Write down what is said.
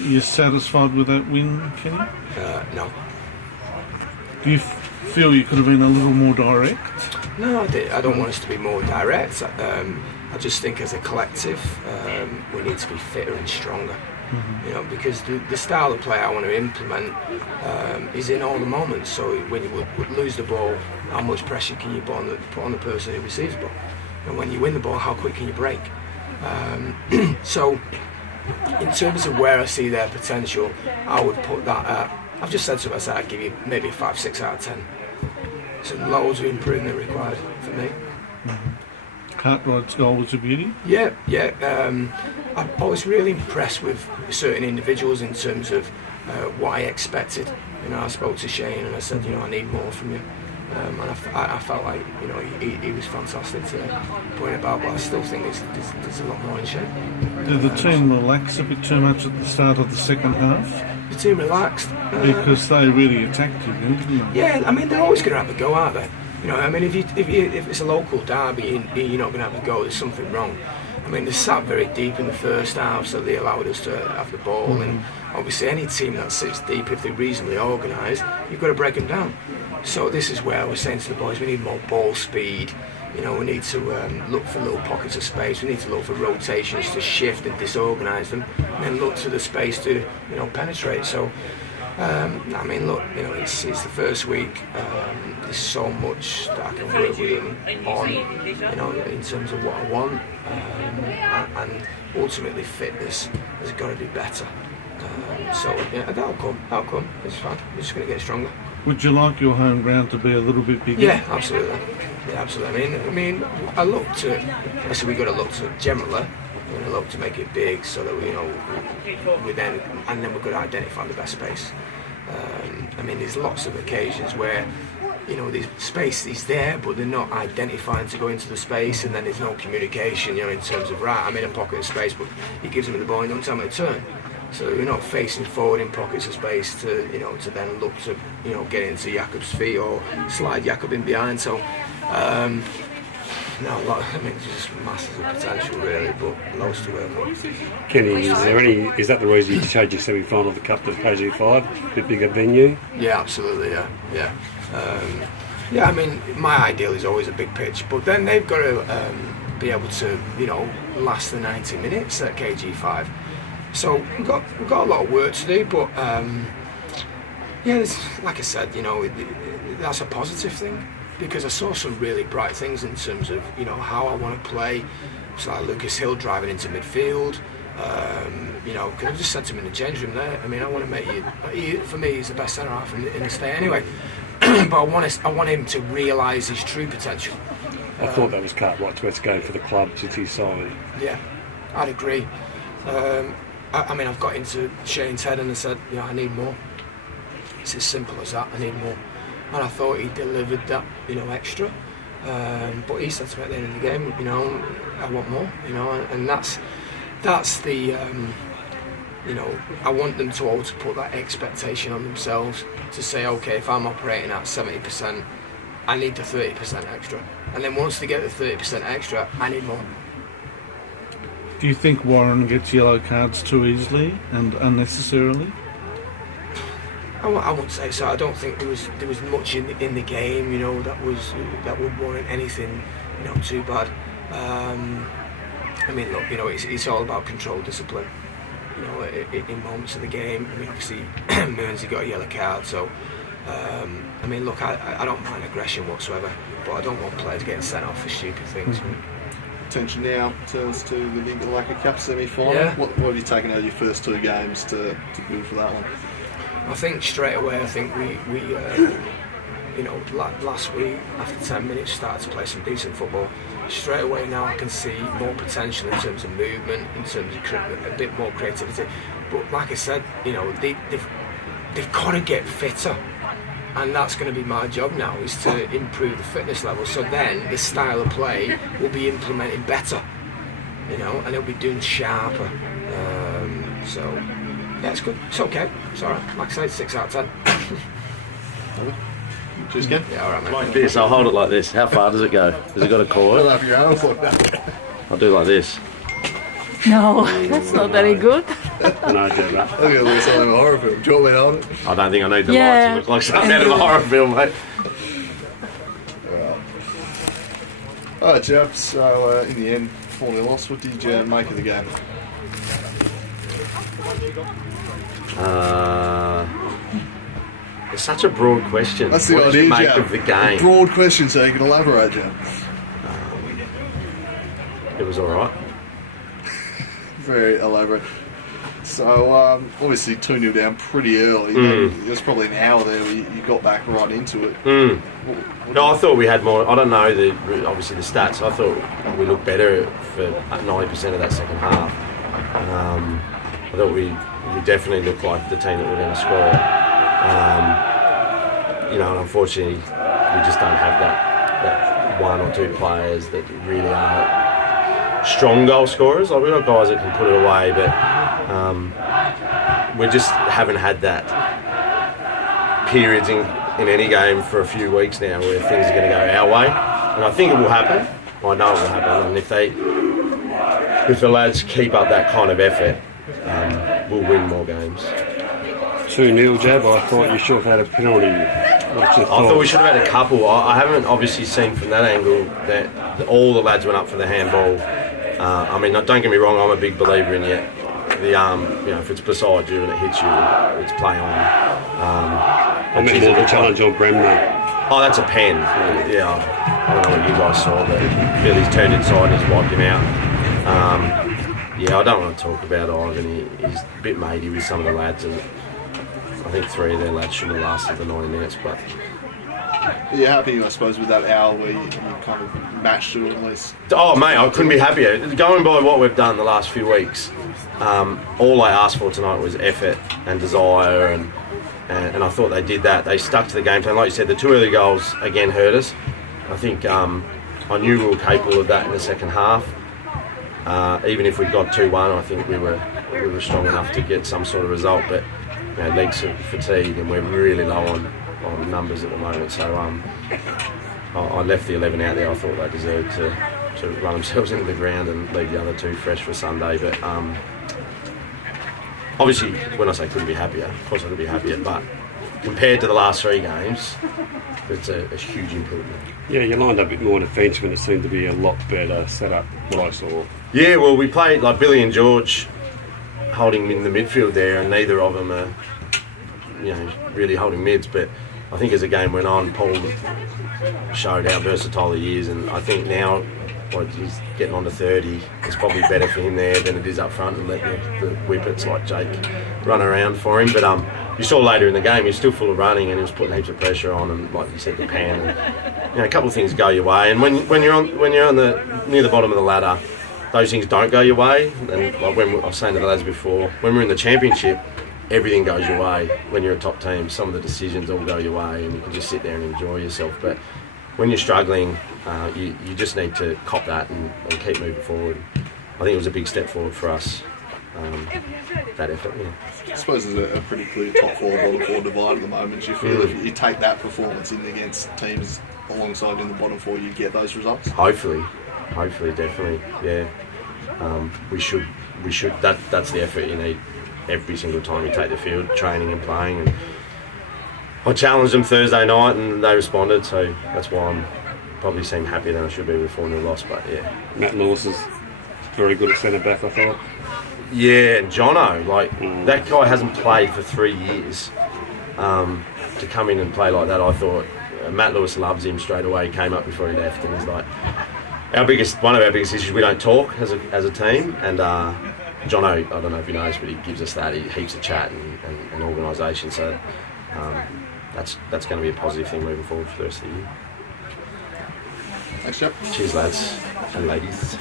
you satisfied with that win, Kenny? No. Do you feel you could have been a little more direct? No, I don't want us to be more direct. I just think as a collective, we need to be fitter and stronger. You know, because the style of play I want to implement is in all the moments. So when you would lose the ball, how much pressure can you put on the person who receives the ball? And when you win the ball, how quick can you break? So in terms of where I see their potential, I would put that at, I've just said to myself, I'd give you maybe 5, 6 out of 10. So loads of improvement required for me. Cartwright's goal was a beauty? Yeah. I was really impressed with certain individuals in terms of what I expected. You know, I spoke to Shane and I said, you know, I need more from you. And I felt like, you know, he was fantastic to point about, but I still think there's a lot more in Shane. Did the team relax a bit too much at the start of the second half? The team relaxed. Because they really attacked you, didn't they? Yeah, I mean, they're always going to have a go, aren't they? You know, I mean, if it's a local derby, you're not going to have a go. There's something wrong. I mean, they sat very deep in the first half, so they allowed us to have the ball. And obviously, any team that sits deep, if they're reasonably organised, you've got to break them down. So this is where I was saying to the boys, we need more ball speed. You know, we need to look for little pockets of space. We need to look for rotations to shift and disorganise them, and then look to the space to, you know, penetrate. So. I mean, look, you know, it's the first week. There's so much that I can work with them on, you know, in terms of what I want, and ultimately fitness has got to be better. So yeah, that'll come. It's fine. We're just going to get stronger. Would you like your home ground to be a little bit bigger? Yeah, absolutely. Yeah, absolutely. I mean, I looked at. I said we got to look to generally. We're going to look to make it big so that we know we then we're going to identify the best space. I mean, there's lots of occasions where, you know, the space is there, but they're not identifying to go into the space, and then there's no communication, you know, in terms of, right, I'm in a pocket of space, but he gives me the ball and don't tell me to turn. So we're not facing forward in pockets of space to, you know, to then look to, you know, get into Jakob's feet or slide Jakob in behind. So, no, I mean, there's just massive potential really, but loads to work on. Kenny, is that the reason you changed your semi-final of the Cup to KG5? A bit bigger venue? Yeah, absolutely, yeah. I mean, my ideal is always a big pitch, but then they've got to be able to, you know, last the 90 minutes at KG5. So we've got a lot of work to do, but yeah, like I said, you know, that's a positive thing. Because I saw some really bright things in terms of, you know, how I want to play. It's like Lucas Hill driving into midfield. You know, because I just said to him in the change room there, I mean, I want to make you, for me, he's the best centre half in the state anyway. But I want him to realise his true potential. I thought that was Cartwright's best game for the club since he signed. Yeah, I'd agree. I mean, I've got into Shane's head and I said, you know, I need more. It's as simple as that, I need more. And I thought he delivered that, you know, extra. But he said to me at the end of the game, you know, I want more, you know, and that's the, you know, I want them to all to put that expectation on themselves to say, okay, if I'm operating at 70%, I need the 30% extra. And then once they get the 30% extra, I need more. Do you think Warren gets yellow cards too easily and unnecessarily? I wouldn't say so. I don't think there was much in the game, you know, that would warrant anything, you know, too bad. I mean, look, you know, it's all about control, discipline. You know, in moments of the game. I mean, obviously, Mearnsey got a yellow card, so I mean, look, I don't mind aggression whatsoever, but I don't want players getting sent off for stupid things. Attention now turns to the big Malacca Cup semi-final. Yeah. What have you taken out of your first 2 games to build for that one? I think straight away, I think we you know, last week after 10 minutes started to play some decent football. Straight away now I can see more potential in terms of movement, in terms of a bit more creativity. But like I said, you know, they've got to get fitter, and that's going to be my job now, is to improve the fitness level. So then the style of play will be implemented better, you know, and it'll be done sharper. So. Yeah, it's good. It's okay. It's alright. Like I say, 6 out of 10. Cheers, Ken. Yeah, alright, mate. Like this, I'll hold it like this. How far does it go? Has it got a cord? I'll have your arms like that. I'll do like this. No, that's not very good. I know, Jab, I think it looks like a horror film. Do you want me to hold it? I don't think I need the Yeah. lights to look like something out of a horror film, mate. Alright, Jeff, so in the end, 4-0 loss. What did you make of the game? It's such a broad question. That's the what idea, did you make Jeff. of the game? Broad question so you can elaborate, Jeff. It was alright. Very elaborate. So, obviously 2-0 down pretty early. There was probably an hour there where you got back right into it. No, I thought we had more. I don't know obviously the stats. I thought we looked better for 90% of that second half. I thought we definitely looked like the team that were going to score. And unfortunately, we just don't have that one or two players that really are strong goal scorers. Like, we've got guys that can put it away, but we just haven't had that periods in any game for a few weeks now where things are going to go our way. And I think it will happen. I know it will happen. And if the lads keep up that kind of effort, we'll win more games. 2-0, Jab. I thought you should have had a penalty. I thought we should have had a couple. I haven't obviously seen from that angle that all the lads went up for the handball. I mean, don't get me wrong, I'm a big believer in the arm. If it's beside you and it hits you, it's play on. I meant more the challenge on Bremner. Oh, that's a pen. Yeah, I don't know what you guys saw, but Billy's turned inside and he's wiped him out. I don't want to talk about Ivan. He's a bit matey with some of the lads, and I think 3 of their lads shouldn't have lasted the 90 minutes, but... Are you happy, I suppose, with that hour where you kind of matched it at least? Oh, mate, I couldn't be happier. Going by what we've done the last few weeks, all I asked for tonight was effort and desire, and I thought they did that. They stuck to the game plan. Like you said, the 2 early goals, again, hurt us. I think I knew we were capable of that in the second half. Even if we got 2-1, I think we were strong enough to get some sort of result, but legs are fatigued and we're really low on numbers at the moment, so I left the 11 out there. I thought they deserved to run themselves into the ground and leave the other 2 fresh for Sunday, but obviously when I say couldn't be happier, of course I could be happier, but compared to the last 3 games, it's a huge improvement. Yeah, you lined up a bit more defence when it seemed to be a lot better set up, what I saw. Yeah, well, we played like Billy and George holding in the midfield there, and neither of them are really holding mids, but I think as the game went on, Paul showed how versatile he is, and I think now he's getting on to 30. It's probably better for him there than it is up front and let the whippets like Jake run around for him. But you saw later in the game, he was still full of running and he was putting heaps of pressure on, and like you said, the pan. And, a couple of things go your way, and when you're on near the bottom of the ladder, those things don't go your way. And like when I was saying to the lads before, when we're in the championship, everything goes your way. When you're a top team, some of the decisions all go your way and you can just sit there and enjoy yourself. But when you're struggling, you just need to cop that and keep moving forward. I think it was a big step forward for us, that effort. Yeah. I suppose there's a pretty clear top 4, bottom 4 divide at the moment. Do you feel if you take that performance in against teams alongside in the bottom 4, you get those results? Hopefully, definitely, yeah. We should. That's the effort you need every single time you take the field, training and playing. And I challenged them Thursday night and they responded, so that's why I'm probably seem happier than I should be with 4-0 loss. But yeah, Matt Lewis is very good at centre back, I thought. Yeah, and Jono, that guy hasn't played for 3 years. To come in and play like that, I thought Matt Lewis loves him straight away. He came up before he left, and he's like, one of our biggest issues, we don't talk as a team, and Jono, I don't know if you know this, but he gives us that. He heaps of chat and organisation, so that's going to be a positive thing moving forward for the rest of the year. Thanks, Jeff. Cheers, lads and ladies.